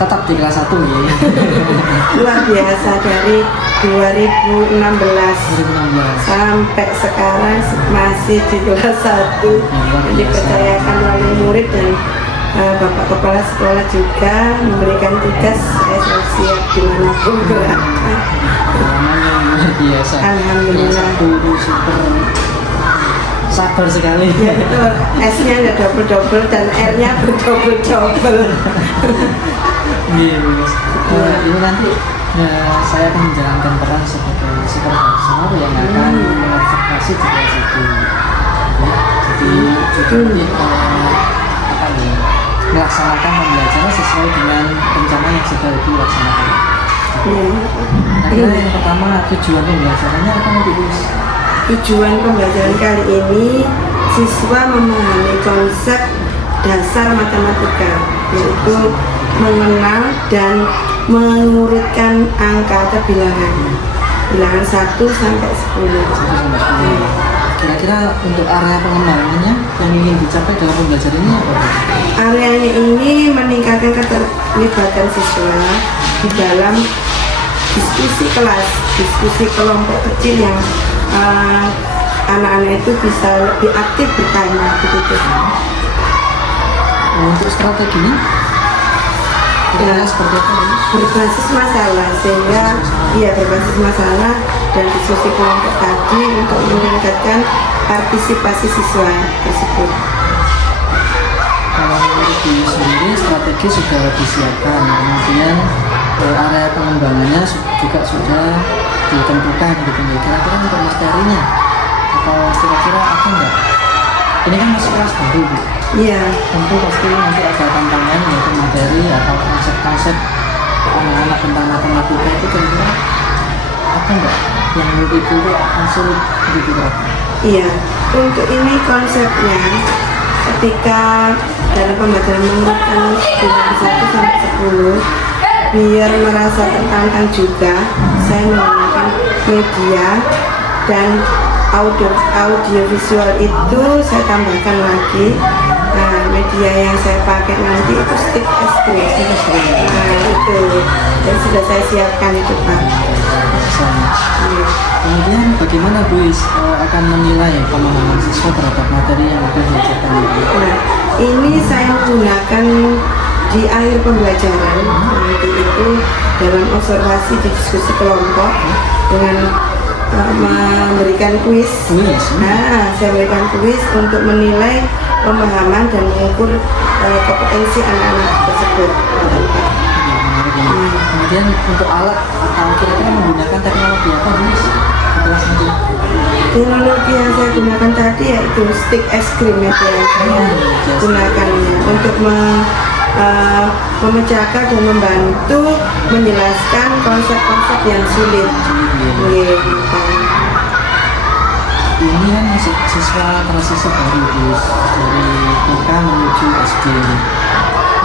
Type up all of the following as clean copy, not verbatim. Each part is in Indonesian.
tetap di kelas 1 ya. Luar biasa dari 2016 sampai sekarang masih di kelas 1. Dipercayakan wali murid dan Bapak Kepala Sekolah juga memberikan tugas. Saya selalu siap dimanapun berada. Luar biasa. Alhamdulillah. Super sabar sekali. Ya betul. S-nya ada double-double dan R-nya berdouble-double. Iya, Mas. Ini nanti saya akan menjalankan peran sebagai supervisor yang akan mengobservasi di kelas itu. Jadi apa nih? Melaksanakan pembelajaran sesuai dengan rencana yang sudah dilaksanakan. Nah, yang pertama tujuan pembelajarannya apa nih, Bu? Tujuan pembelajaran kali ini siswa memahami konsep dasar matematika, yaitu mengenal dan mengurutkan angka atau bilangan 1 sampai 10. Kira-kira untuk area pengembangannya yang ingin dicapai dalam pembelajaran ini apa? Areanya ini meningkatkan keterlibatan siswa di dalam diskusi kelas, diskusi kelompok kecil yang anak-anak itu bisa lebih aktif bertanya begitu. Untuk strateginya Ya, seperti apa? berbasis masalah, sehingga berbasis masalah dan diskusi kelompok tadi untuk meningkatkan partisipasi siswa tersebut. Kalau menurut Bu sendiri strategi sudah disiapkan, kemudian area pengembangannya juga sudah ditentukan gitu. Kira-kira untuk materinya atau kira-kira apa enggak? Ini kan masih kelas baru, Bu. Iya. Tentu pasti nanti ada tantangan yaitu materi atau konsep-konsep anak-anak tentang matematika itu kira-kira apa enggak yang menurut Ibu itu akan sulit diterapkan? Iya, untuk ini konsepnya ketika dalam pembelajaran mengurutkan bilangan 1 sampai 10 biar merasa tertantang juga, saya menggunakan media dan audio visual itu saya tambahkan lagi. Nah, media yang saya pakai nanti itu stick es krim. Nah, itu dan sudah saya siapkan itu, Pak. Iya. Kemudian bagaimana Bu akan menilai pemahaman siswa terhadap materi yang akan diajarkan ini? Nah, ini saya menggunakan di akhir pembelajaran nanti itu dalam observasi di diskusi kelompok dengan memberikan kuis. Nah, saya berikan kuis untuk menilai pemahaman dan mengukur kompetensi anak-anak tersebut. Kemudian untuk alat, kira-kira menggunakan teknologi apa Bu di kelas nanti? Teknologi yang saya gunakan tadi yaitu stick es krim yang saya gunakannya untuk memecahkan dan membantu menjelaskan konsep-konsep yang sulit. Ini kan siswa transisi baru Bu, dari TK menuju SD.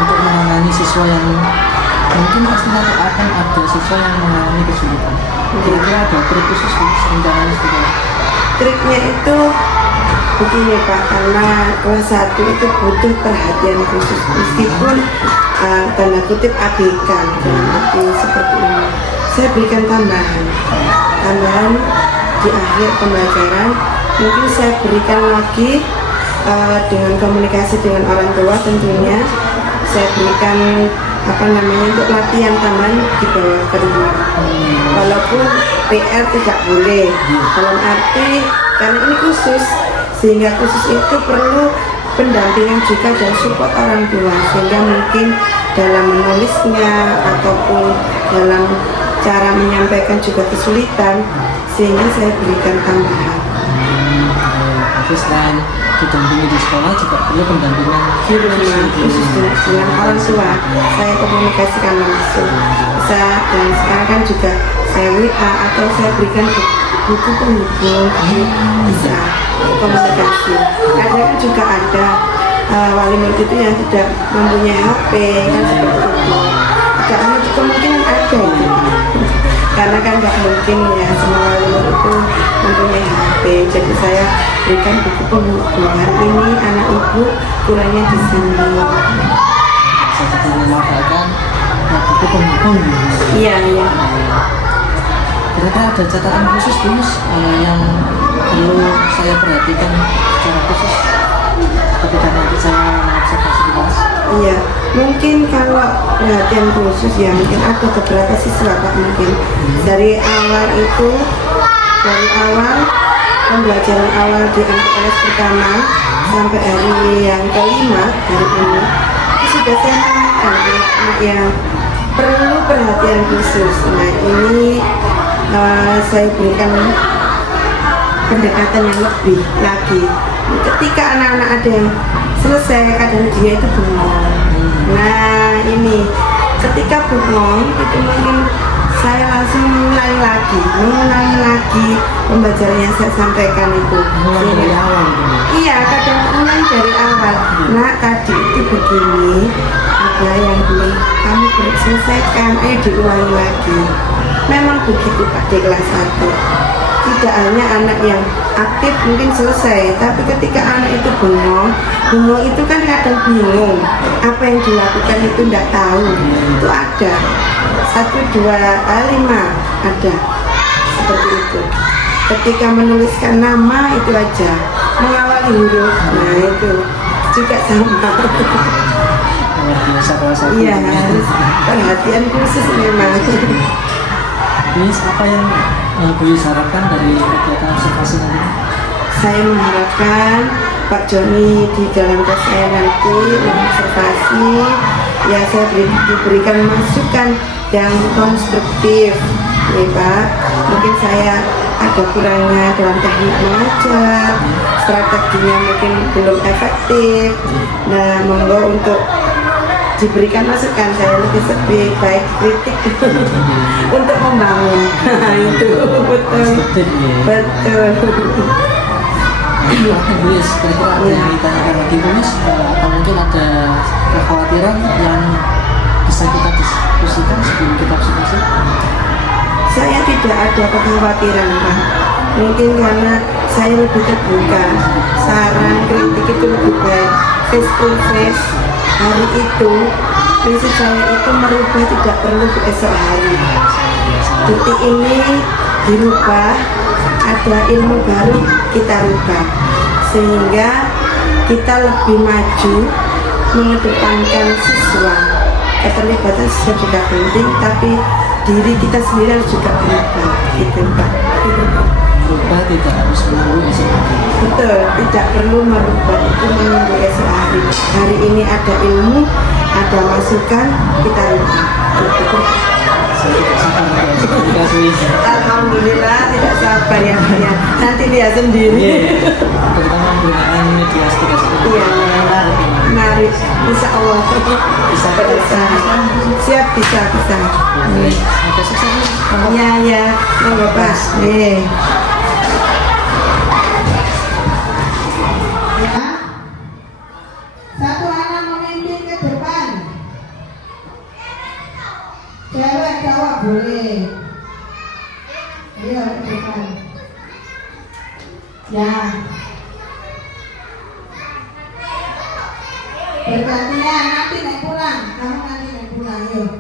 Untuk menangani siswa yang mungkin pasti nanti akan ada siswa yang mengalami kesulitan. Kira-kira ada trik khusus rencananya seperti apa? Triknya itu begini Pak, karena kelas 1 itu butuh perhatian khusus meskipun tanda kutip ABK dalam arti seperti ini. Saya berikan tambahan di akhir pembelajaran, mungkin saya berikan lagi dengan komunikasi dengan orang tua tentunya. Saya berikan untuk latihan tambahan dibawa ke rumah. Walaupun PR tidak boleh, dalam arti karena ini khusus, sehingga khusus itu perlu pendampingan juga dan support orang tua, sehingga mungkin dalam menulisnya ataupun dalam cara menyampaikan juga kesulitan, sehingga saya berikan tambahan. Terus selain didampingi di sekolah juga perlu pendampingan khusus dengan orang tua. Saya komunikasikan langsung. Dan sekarang kan juga saya WA atau saya berikan buku penghubung, bisa komunikasi. Kadang juga ada wali murid itu yang tidak mempunyai HP kan seperti itu. Tidak kemungkinan ada itu. Karena kan nggak mungkin ya semua wali murid itu mempunyai HP. Jadi saya berikan buku penghubung. Hari ini anak ibu kurangnya di sini. Seperti memanfaatkan ada buku penghubung gitu. Iya, iya. Kira-kira ada catatan khusus Mas yang perlu saya perhatikan secara khusus ketika nanti saya mengobservasi di kelas? Iya, mungkin kalau perhatian khusus ya mungkin ada beberapa siswa Pak mungkin dari awal pembelajaran awal di MTLS pertama sampai hari yang kelima hari ini itu sudah saya temukan anak yang perlu perhatian khusus. Nah ini saya berikan pendekatan yang lebih lagi. Ketika anak-anak ada yang selesai kadang dia itu bengong. Nah ini ketika bengong itu mungkin saya langsung mengulangi lagi pembelajaran yang saya sampaikan itu. Mulai dari awal gitu. Iya, kadang mulai dari awal. Nah tadi itu begini, ada yang belum kamu selesaikan, ayo diulangi lagi. Memang begitu Pak di kelas 1. Tidak hanya anak yang aktif mungkin selesai, tapi ketika anak itu bengong itu kan kadang bingung apa yang dilakukan itu tidak tahu. Itu ada 1, 2, 5 ada seperti itu. Ketika menuliskan nama itu aja mengawali huruf, nah itu juga sama. Luar biasa kelas 1. Iya, harus perhatian khusus memang. Miss, apa yang Bu Yus harapkan dari kegiatan observasi nanti? Saya mengharapkan Pak Joni di dalam kelas saya nanti mengobservasi, ya saya diberikan masukan yang konstruktif, ya Pak. Mungkin saya ada kurangnya dalam teknik mengajar, strateginya mungkin belum efektif. Nah, monggo untuk diberikan masukan, saya lebih baik kritik untuk membangun. Itu betul. Betul. Oke Bu Yus, kira-kira ada yang ditanyakan lagi Bu Yus, atau mungkin ada kekhawatiran yang bisa kita diskusikan sebelum kita observasi? Saya tidak ada kekhawatiran Pak. Mungkin karena saya lebih terbuka, saran kritik itu lebih baik face to face. Hari itu prinsip saya itu merubah tidak perlu di esok hari. Detik ini dirubah, ada ilmu baru kita rubah sehingga kita lebih maju mengedepankan siswa. Keterlibatan siswa juga penting, tapi diri kita sendiri harus juga berubah, gitu Pak. Berubah tidak harus menunggu esok hari. Betul, tidak perlu merubah itu menunggu esok hari. Hari ini ada ilmu, ada masukan, kita rubah. Saya tidak sabar untuk observasi. Alhamdulillah tidak sabar ya Pak ya. Nanti lihat sendiri. Terutama menggunakan media seperti Iya, menarik. Insya Allah Bisa bisa. Siap bisa. Oke, sukses. Iya ya, monggo Pak. Nih. Satu anak memimpin ke depan. Cewek cowok boleh. Ayo ke depan. Ya. Bergantian nanti naik pulang. Kamu nanti naik pulang. Yuk.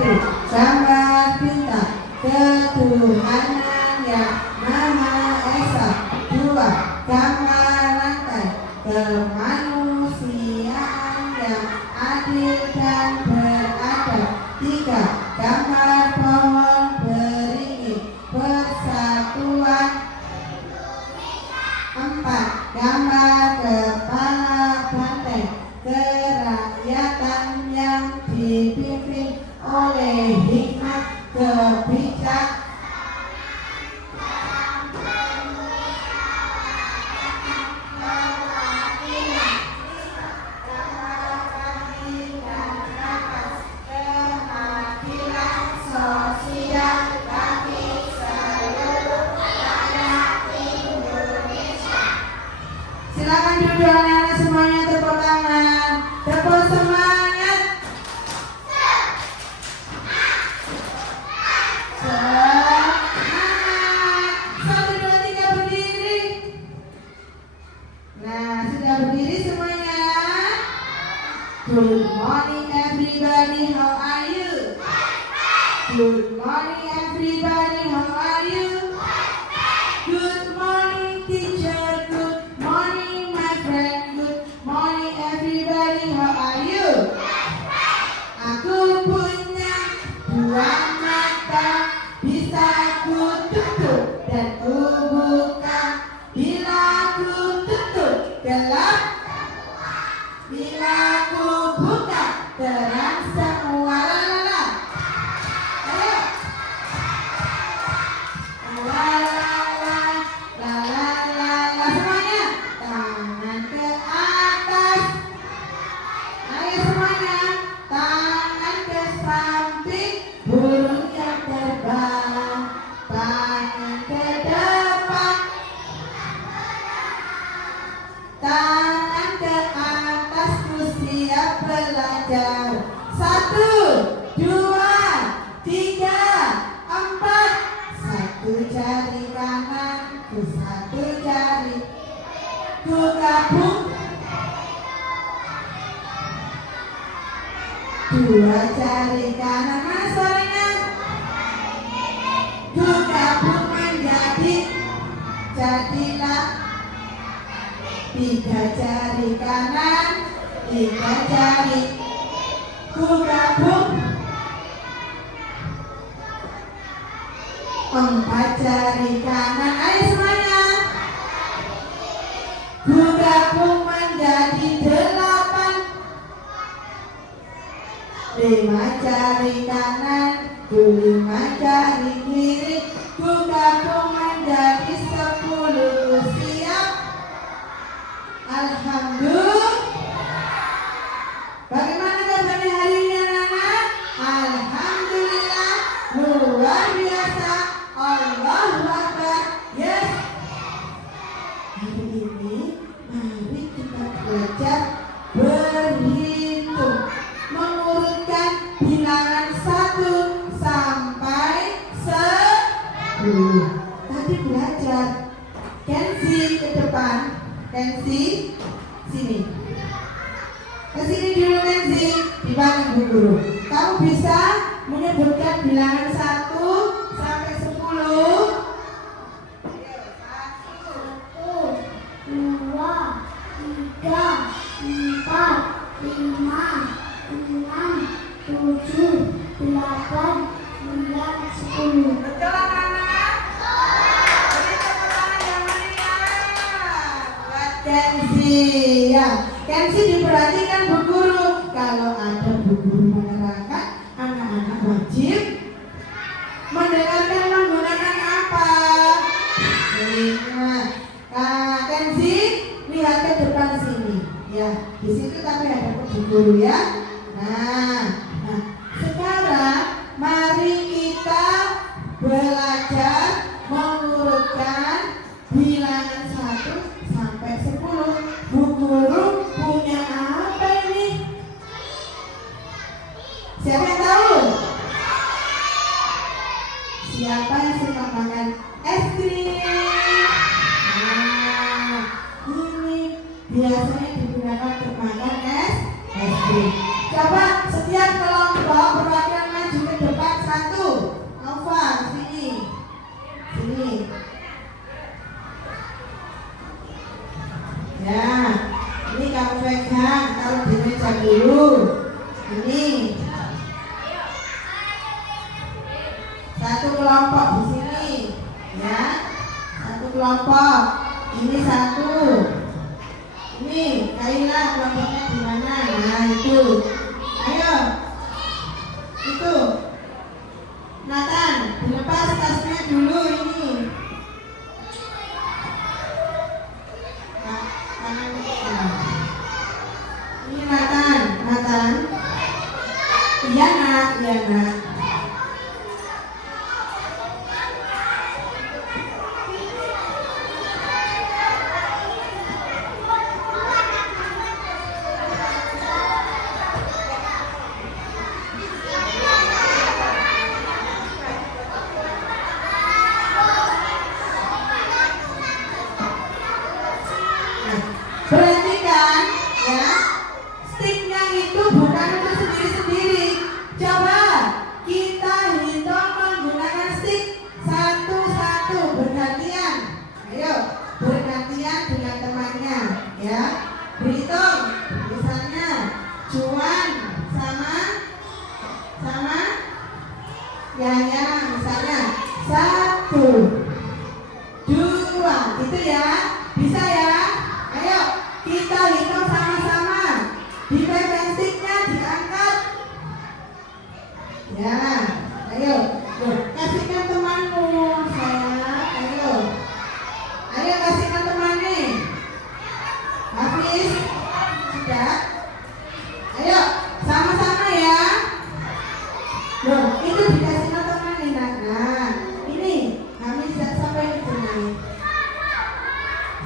Satu, gambar bintang ketuhanan yang Maha Esa. Dua, gambar rantai kemanusiaan yang adil dan beradab. Tiga, gambar pohon beringin persatuan. Empat, gambar kepala banteng kerakyatan yang dipimpin oleh hikmat kebijak. Silakan duduk anak-anak semuanya, tepuk tangan, tepuk semangat. Semangat. 1, 2, 3 berdiri. Nah, sudah berdiri semuanya. Good morning everybody, how are you? Good morning everybody, how are you? Good morning teacher, good morning my friend, good morning everybody, how are you? Aku punya dua mata, bisa ku tutup dan ku buka. Bila ku tutup gelap, bila ku buka terang semua. Ayo. La la la semuanya, tangan ke atas. Ayo semuanya, tangan ke samping, burung yang terbang. Tangan ke depan, tangan ke atas, ku siap belajar. 1, 2, 3, 4. Satu jari kanan, ku satu jari, ku gabung. Dua jari kanan, mana suaranya? Ku gabung menjadi, jadilah. Tiga jari kanan, tiga jari, ku gabung. 4 jari kanan, ayo semuanya. Ku gabung menjadi 8. 5 jari kanan, 5 jari kiri, ku gabung menjadi 10. Siap? Alhamdulillah. Bagaimana kabarnya hari ini anak-anak? Alhamdulillah, luar biasa. Allahu Akbar. Yes. Hari ini mari kita belajar berhitung, mengurutkan bilangan 1 sampai 10. Tadi belajar. Kenzi ke depan. Kenzi sini. Ke sini dulu Kenzi, di belakang Bu Guru. Kamu bisa menyebutkan bilangan 1 sampai 10. 1, 2, 3, 4, 5, 6, 7, 8, 9, 10. Betul anak-anak? Beri tepuk tangan yang meriah buat Kenzi. Ya, Kenzi diperhatikan Bu Guru. Kalau ada Bu Guru menerangkan, anak-anak wajib mendengarkan menggunakan apa? Ingat. Nah, Kenzi, lihat ke depan sini. Ya, di situ tapi ada Bu Guru ya. Nah, sekarang mari kita belajar mengurutkan bilangan 1 sampai 10. Bu Guru punya apa ini? Siapa yang tahu? Siapa yang suka makan es krim? Nah, ini biasanya digunakan untuk makan es krim. Coba setiap kelompok perwakilan maju ke dulu. Ini satu kelompok di sini, ya. Satu kelompok. Ini satu. Ini Kaila kelompoknya di mana? Nah itu. Ayo. Itu. Nathan, dilepas tasnya dulu ini. Ini Nathan. Iya nak. Perhatikan ya, sticknya itu bukan untuk sendiri-sendiri. Coba kita hitung menggunakan stick satu-satu bergantian. Ayo bergantian dengan temannya ya. Berhitung misalnya Juan sama Yahya misalnya 1, 2 gitu ya. Bisa ya? Ayo kita hitung sama-sama. Dipegang sticknya diangkat. Ya, ayo. Loh, kasihkan temanmu, sayang. Ayo kasihkan temannya. Hafiz, sudah. Ayo, sama-sama ya. Loh, itu dikasihkan temannya. Nah, ini kami sampai di sini.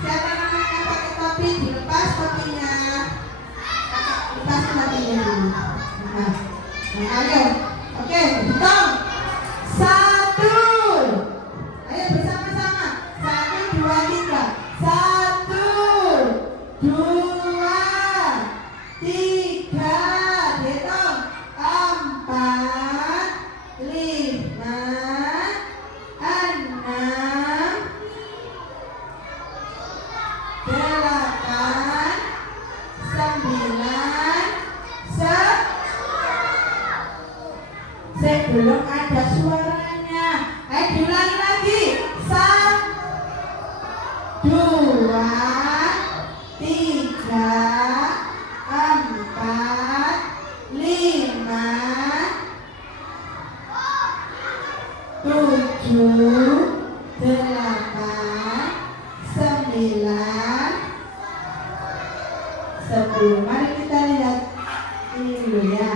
Siapa namanya pakai topi, dilepas topinya. Lepas topinya dulu. Nah, ayo. Oke, hitung. 1. Ayo bersama-sama. 1, 2, 3. 1, 2, 3. Hitung. 4, 5, 6, 8, 9, 10. Sebelum ada suaranya. Ayo diulangi lagi. 1, 2, 3, 4, 5, 7, 8, 9, 10. Mari kita lihat ini dulu ya.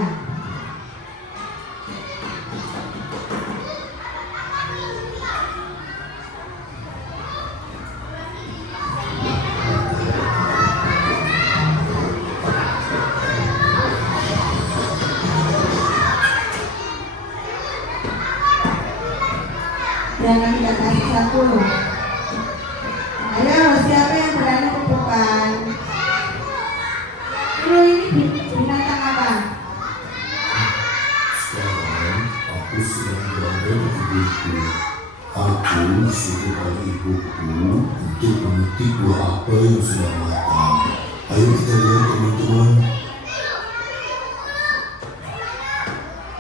Jangan kita kasih satu. Ayo, siapa yang berani ke depan? Ini binatang apa? Sekarang aku sedang berada di kebunku. Aku suruh oleh ibuku untuk memetik buah apel yang sudah matang. Ayo kita lihat teman-teman.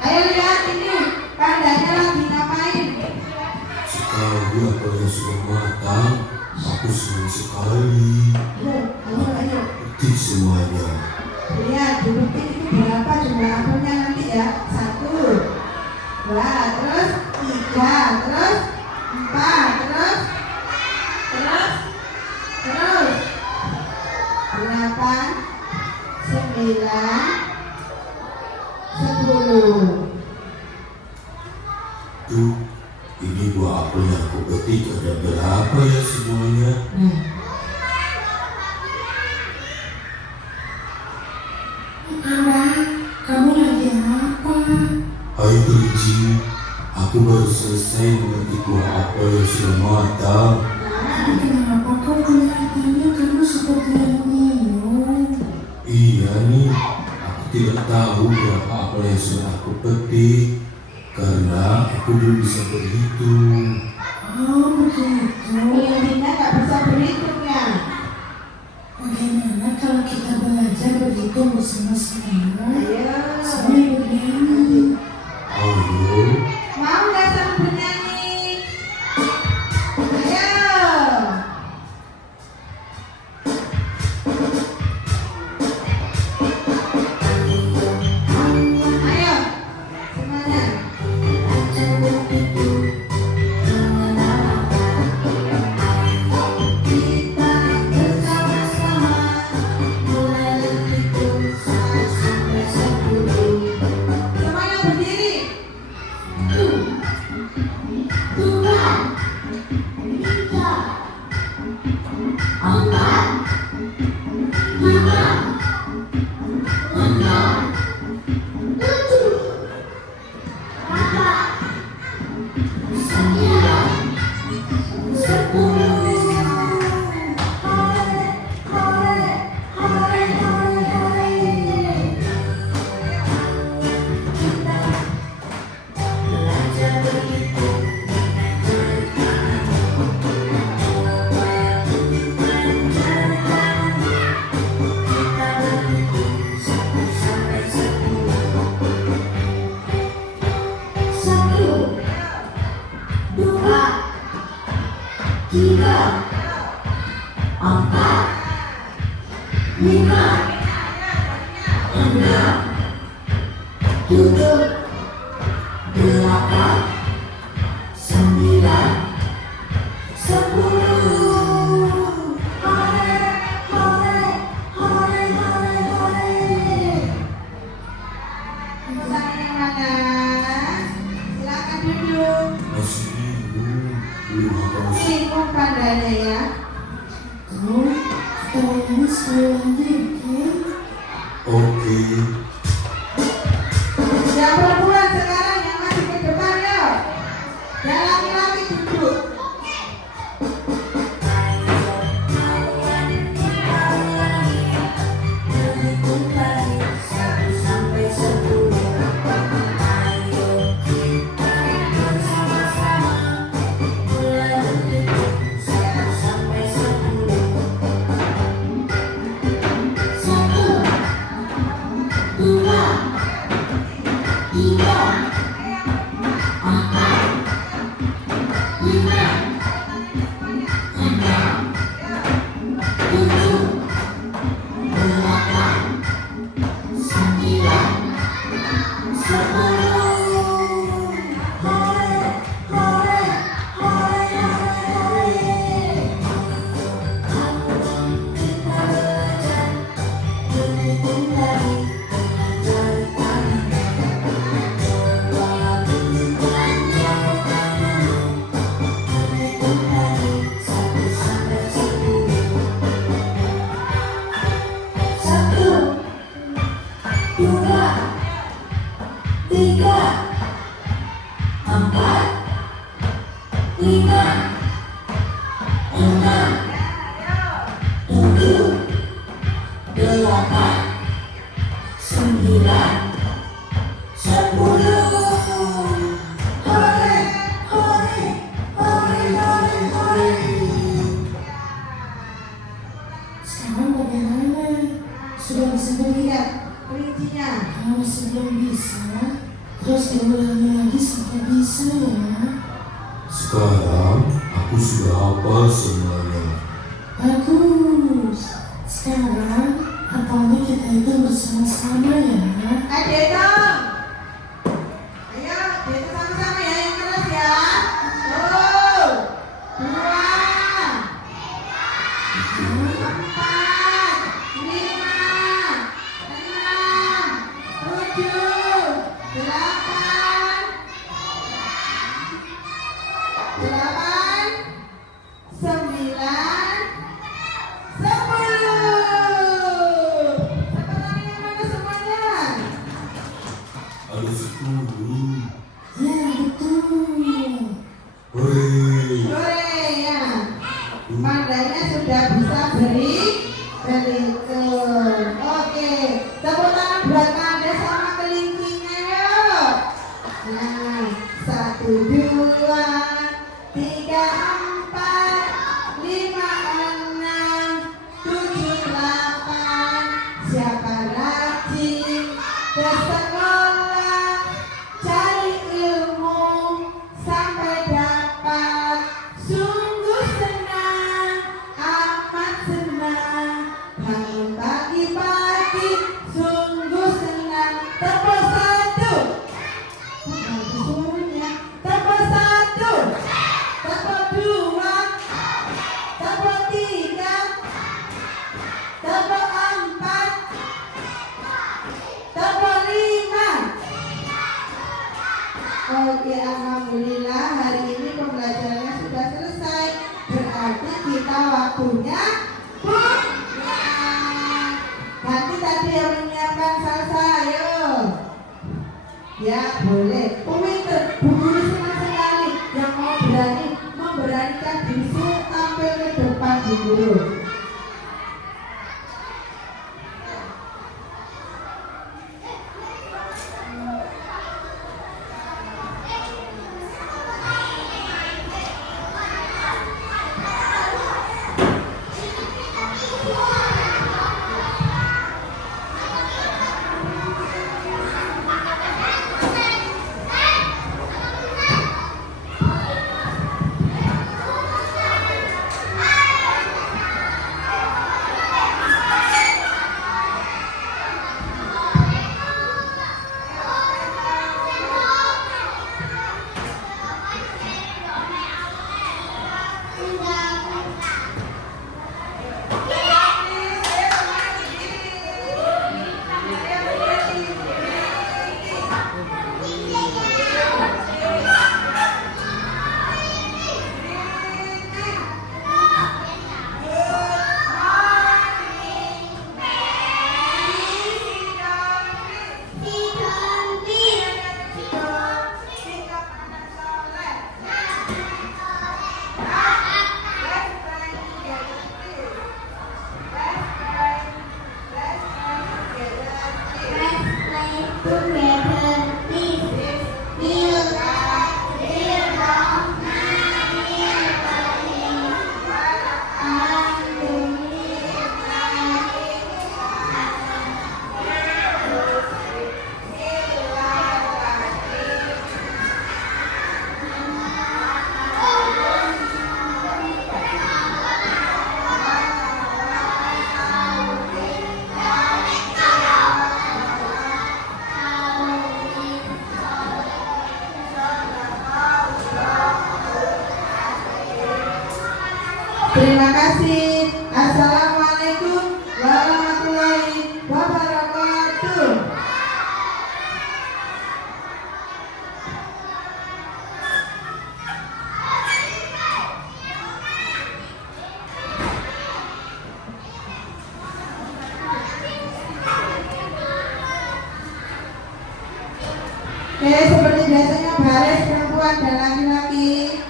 Ayo lihat ini, pandanya lagi ngapain? Sekali apel yang sudah matang, aku senang sekali. Ayo. Petik semuanya. Lihat, dipetik itu berapa jumlah apelnya nanti ya? 1, 2, terus 3, terus 4, terus 8, 9, 10. Tuh, ini buah apel yang aku petik ada berapa ya semuanya? Anak, kamu lagi apa? Hai kelinci, aku baru selesai memetik buah apel yang sudah matang. Tapi kenapa kau kelihatannya kamu seperti yang minum? Iya nih, aku tidak tahu berapa apel yang sudah aku petik karena aku belum bisa berhitung. Oh begitu. Kelilingnya nggak bisa berhitung ya. Bagaimana kalau kita belajar begitu hitung bersama-sama Ayo. sambil bernyanyi. Ayo, Mau nggak sama bernyanyi? Ayo. Ayo. Semuanya. Kita bersama-sama mulai hitung 1 sampai 10. Semuanya berdiri. 1, 2, 3, 4, 5, 6, 7, 8, 9, 10. Silakan duduk. masih bingung. Belum hafal. Sibuk pandainya ya. Kau kita nyanyi sekali lagi, oke? Oke. Yang perempuan sekarang yang masih ke depan ya. Yang laki-laki duduk. Sekarang bagaimana? Sudah bisa Lihat melihat? kerincinya. Kalau sebelum bisa, terus diulangi lagi sampai bisa ya. Sekarang aku sudah hafal semuanya. Bagus. Sekarang hafalnya kita itu bersama-sama ya. Ayo dong. Ayo, kita sama-sama ya yang keras ya. 1, 2, 4, 5, 6, 7, 8, 9, 10. Sekarang yang mana semuanya? Ada 10. Ya betul. Hore. Hore ya. Pandainya sudah bisa berhitung. Oke, tepuk tangan buat Pandai sama kelingkingnya yuk. Nah, 1, 2, 3, 4, 5, 6, 7, 8. Siapa bersekolah, cari ilmu sampai dapat. Sungguh senang, amat senang. Bangun pagi-pagi, sungguh senang. Tepuk satu. Bagus suaranya. Tepuk satu. Tepuk dua. Tepuk tiga. Tepuk empat. Tepuk lima. Oke, alhamdulillah hari ini pembelajarannya sudah selesai. Berarti kita waktunya pulang. Nanti tadi yang menyiapkan salsa, ayo. Ya boleh. Pinter, Bu Guru senang sekali yang mau memberanikan diri tampil ke depan Bu Guru. Terima kasih. Assalamualaikum warahmatullahi wabarakatuh. Oke, seperti biasanya baris perempuan dan laki-laki.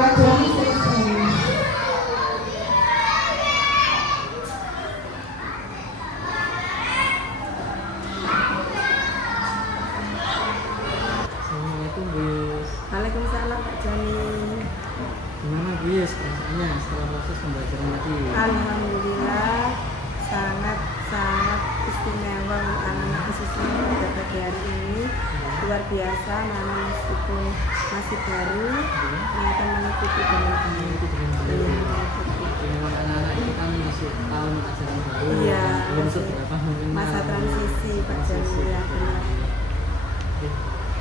Pak Joni selesai. Assalamualaikum Bis. Waalaikumsalam Pak Joni. Gimana Bis perasaannya setelah proses pembelajaran tadi? Alhamdulillah sangat istimewa untuk anak-anak khususnya pada pagi hari ini. Luar biasa, namun meskipun masih baru ternyata mengikuti dengan baik. Memang anak-anak itu kan masuk tahun ajaran baru. Iya. Belum seberapa mungkin Masa transisi Pak Joni ya benar. Oke.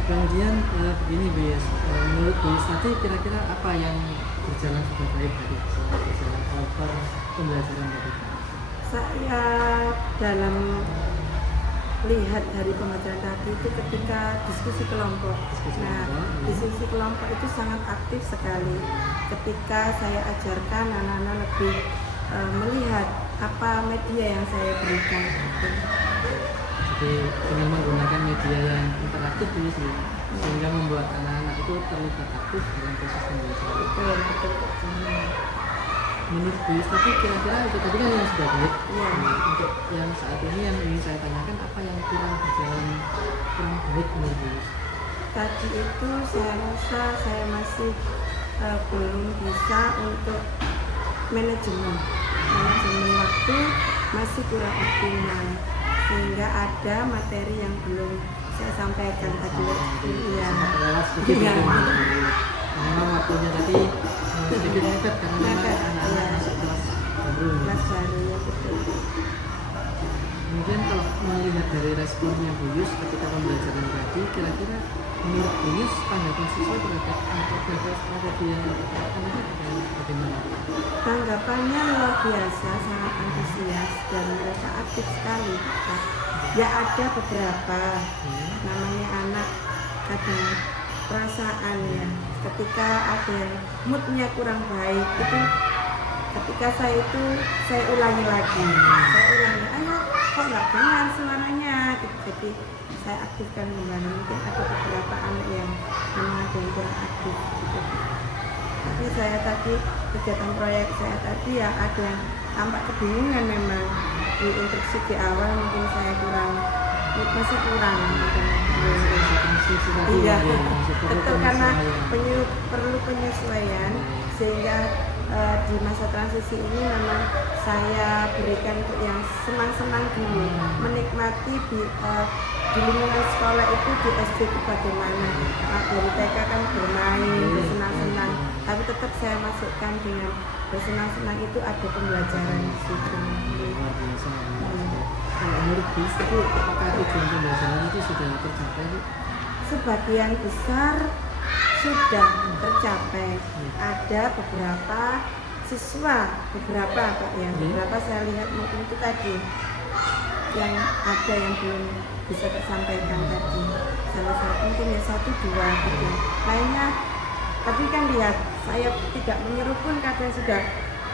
Kemudian begini Bis, menurut Bis tadi kira-kira apa yang berjalan sudah baik tadi selama berjalan over pembelajaran tadi? Saya dalam lihat dari pembelajaran tadi itu ketika diskusi kelompok. Diskusi kelompok itu sangat aktif sekali. Ketika saya ajarkan anak-anak lebih melihat apa media yang saya berikan. Jadi dengan menggunakan media yang interaktif dulu sih, sehingga membuat anak-anak itu terlibat aktif dalam proses pembelajaran. Betul. Menurut Bis tadi kira-kira itu tadi kan yang sudah baik. Iya. Untuk yang saat ini yang ingin saya tanyakan apa yang kurang berjalan kurang baik menurut Bis? Tadi itu saya rasa saya masih belum bisa untuk manajemen waktu masih kurang optimal, sehingga ada materi yang belum saya sampaikan tadi. Iya. Lewat sedikit Iya. gitu. Memang waktunya tadi sedikit mepet karena memang Mepet, anak-anak iya. masuk kelas baru. Kelas baru ya, betul. Kemudian kalau melihat dari responnya Bu Yus ketika pembelajaran tadi, kira-kira menurut Bu Yus tanggapan siswa terhadap strategi yang diterapkan itu bagaimana? Tanggapannya luar biasa, sangat antusias dan mereka aktif sekali. Ya ada beberapa, namanya anak kadang perasaan ya, ketika ada yang moodnya kurang baik itu, ketika saya ulangi lagi, ayo kok nggak dengar suaranya gitu. Jadi saya aktifkan kembali. Mungkin ada beberapa anak yang memang ada yang kurang aktif gitu. Tapi saya tadi kegiatan proyek saya tadi ya ada yang tampak kebingungan, memang di instruksi di awal mungkin saya masih kurang mungkin. Iya, betul, karena perlu penyesuaian, sehingga di masa transisi ini memang saya berikan untuk yang senang-senang dulu, menikmati di lingkungan sekolah itu di SD itu bagaimana. Dari TK kan bermain, bersenang-senang, tapi tetap saya masukkan dengan bersenang-senang itu ada pembelajaran di situ. Luar biasa. Kalau menurut Bu Yus itu apakah tujuan pembelajaran itu sudah tercapai, Bu? Sebagian besar sudah tercapai. Ada beberapa siswa, Pak ya, beberapa saya lihat mungkin itu tadi yang ada yang belum bisa tersampaikan tadi. Salah satu mungkin ya 1, 2 gitu. Lainnya, tapi kan lihat saya tidak menyuruh pun kadang sudah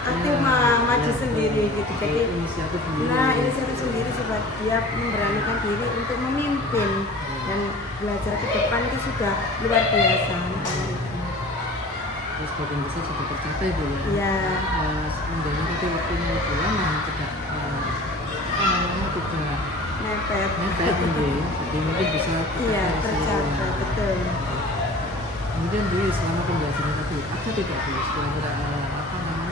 aktif maju sendiri gitu. Jadi inisiatif sendiri. inisiatif sendiri sebab dia memberanikan diri untuk memimpin dan belajar ke depan itu sudah luar biasa. Terus sebagian besar sudah tercapai, Bu ya. Iya. Seandainya tapi waktunya lebih lama tidak namanya tidak Mepet. mepet gitu. Jadi mungkin bisa Iya, tercapai, betul. Kemudian Bu Yus, selama pembelajaran tadi ada tidak Bu Yus kira-kira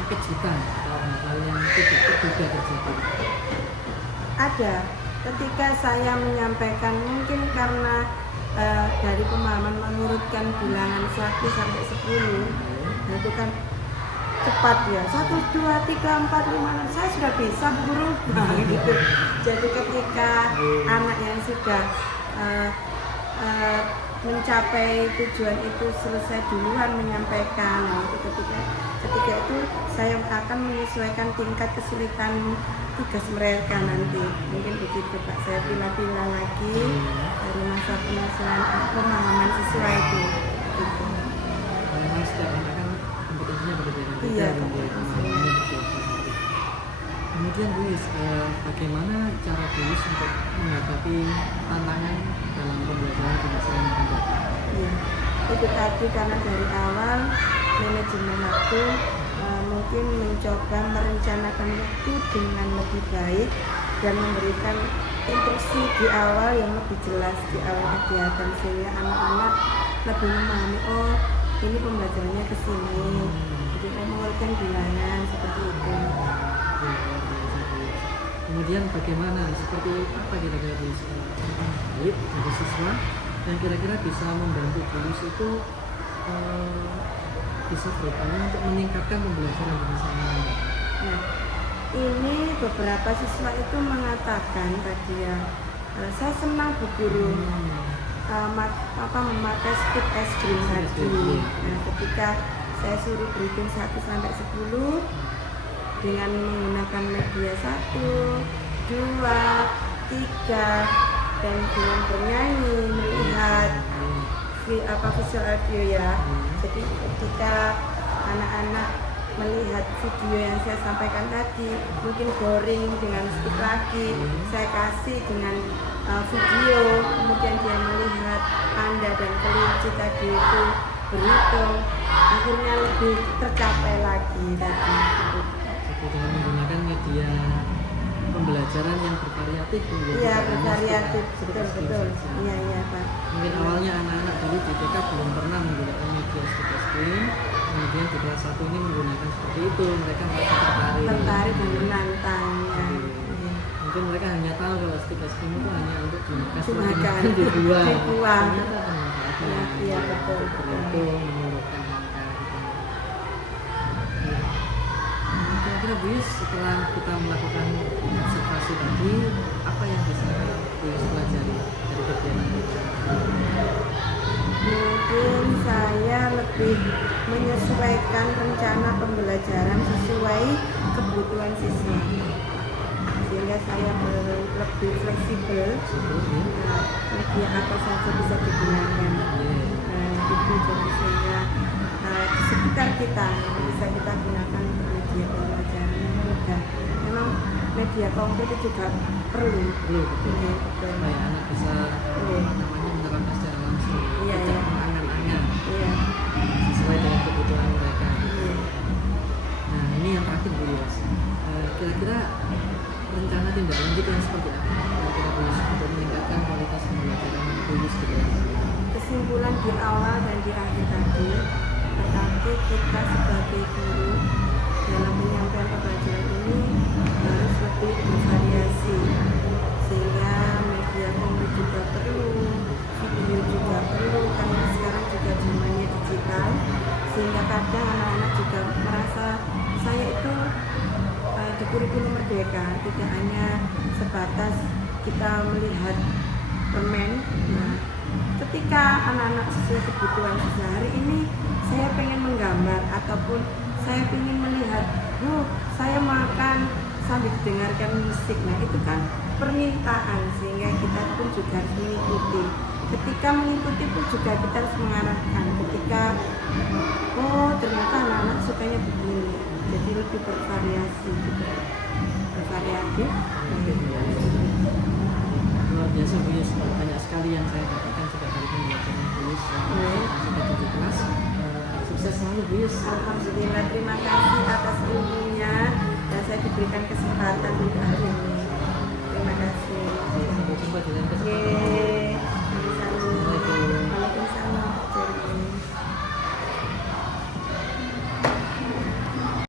kejutan atau hal yang tidak terduga terjadi? Ada. Ketika saya menyampaikan, mungkin karena dari pemahaman mengurutkan bilangan 1 sampai 10, nah itu kan cepat ya, 1, 2, 3, 4, 5, 6, saya sudah bisa Bu Guru. Nah gitu. Jadi ketika anak yang sudah mencapai tujuan itu selesai duluan menyampaikan, nah itu ketika itu saya akan menyesuaikan tingkat kesulitan tugas mereka nanti. Mungkin begitu Pak, saya pilih-pilih lagi dari masa penyusunan pemahaman siswa itu gitu. Memang setiap anak kan kompetensinya berbeda-beda. Iya, gitu ya. kompetensinya. Kemudian Bu Yus, bagaimana cara Bu Yus untuk menghadapi tantangan dalam pembelajaran di masa yang akan datang? Iya, itu tadi karena dari awal manajemen waktu mungkin mencoba merencanakan waktu dengan lebih baik dan memberikan instruksi di awal yang lebih jelas di awal kegiatan, sehingga anak-anak lebih memahami, oh ini pembelajarannya ke sini, jadi mengurutkan bilangan seperti itu. Kemudian bagaimana, seperti apa kira-kira Bu Yus baik dari siswa dan kira-kira bisa membantu Bu Yus itu bisa berupaya untuk meningkatkan pembelajaran di masa yang akan datang? Nah, ini beberapa siswa itu mengatakan tadi ya, saya senang Bu Guru memakai stick es krim tadi. Nah, ketika saya suruh berhitung 1 sampai 10 dengan menggunakan media 1, 2, 3 dan dengan bernyanyi, melihat visual audio ya. Jadi ketika anak-anak melihat video yang saya sampaikan tadi mungkin boring dengan stick lagi, saya kasih dengan video, kemudian dia melihat Anda dan kelinci tadi itu berhitung, akhirnya lebih tercapai lagi tadi. Jadi dengan menggunakan media pembelajaran yang bervariatif, Iya, bervariatif, betul. Iya Pak. Mungkin awalnya anak-anak dulu di TK belum pernah menggunakan media seperti screen, kemudian di kelas 1 ini menggunakan seperti itu, mereka merasa tertarik. Tertarik dan menantangnya. Mungkin mereka hanya tahu kalau stik es krim itu hanya untuk dikasih Dimakan. dibuang. Dibuang. Ternyata bermanfaatnya. Iya, betul. Seperti itu menurunkan angka gitu. Ya. Nah, kira-kira Bu Yus, setelah kita melakukan observasi tadi, apa yang bisa Bu Yus pelajari dari kegiatan kita? Mungkin saya lebih menyesuaikan rencana pembelajaran sesuai kebutuhan siswa, sehingga saya lebih fleksibel. Nah, media apa saja bisa digunakan. Itu jadi sehingga di sekitar kita bisa kita gunakan untuk media pembelajaran yang mudah. Memang media konkret itu juga perlu. Betul. Supaya anak bisa namanya menerapkan secara langsung. Iya, Ajak iya. mengangan-angan Iya. sesuai dengan kebutuhan mereka. Iya. Nah, ini yang terakhir Bu Yus. Kira-kira rencana tindak lanjut yang seperti apa? Kira-kira Bu Yus untuk meningkatkan kualitas pembelajaran Bu Yus di kelas. Kesimpulan di awal dan di akhir tadi, tetapi kita sebagai guru dalam penyampaian pembelajaran ini harus lebih bervariasi, sehingga media konkret juga perlu, video juga perlu, karena sekarang juga zamannya digital, sehingga kadang anak-anak juga merasa saya itu di kurikulum merdeka tidak hanya sebatas kita melihat permen. Nah, ketika anak-anak sesuai kebutuhan sehari ini, saya pengen menggambar ataupun saya ingin melihat, saya makan sambil dengarkan musik. Nah, itu kan permintaan, sehingga kita pun juga harus mengikuti. Ketika mengikuti pun juga kita harus mengarahkan. Ketika ternyata anak-anak sukanya begini, jadi lebih bervariasi gitu. Bervariatif. Luar biasa Bu Yus, banyak sekali yang saya dapatkan juga dari pembelajaran Bu Yus sudah 7 kelas. Sukses selalu Bu Yus. Alhamdulillah, terima kasih atas ilmunya dan saya diberikan kesempatan untuk hari ini. Terima kasih. Sampai jumpa di lain kesempatan. Yeay. Waalaikumsalam. Waalaikumsalam.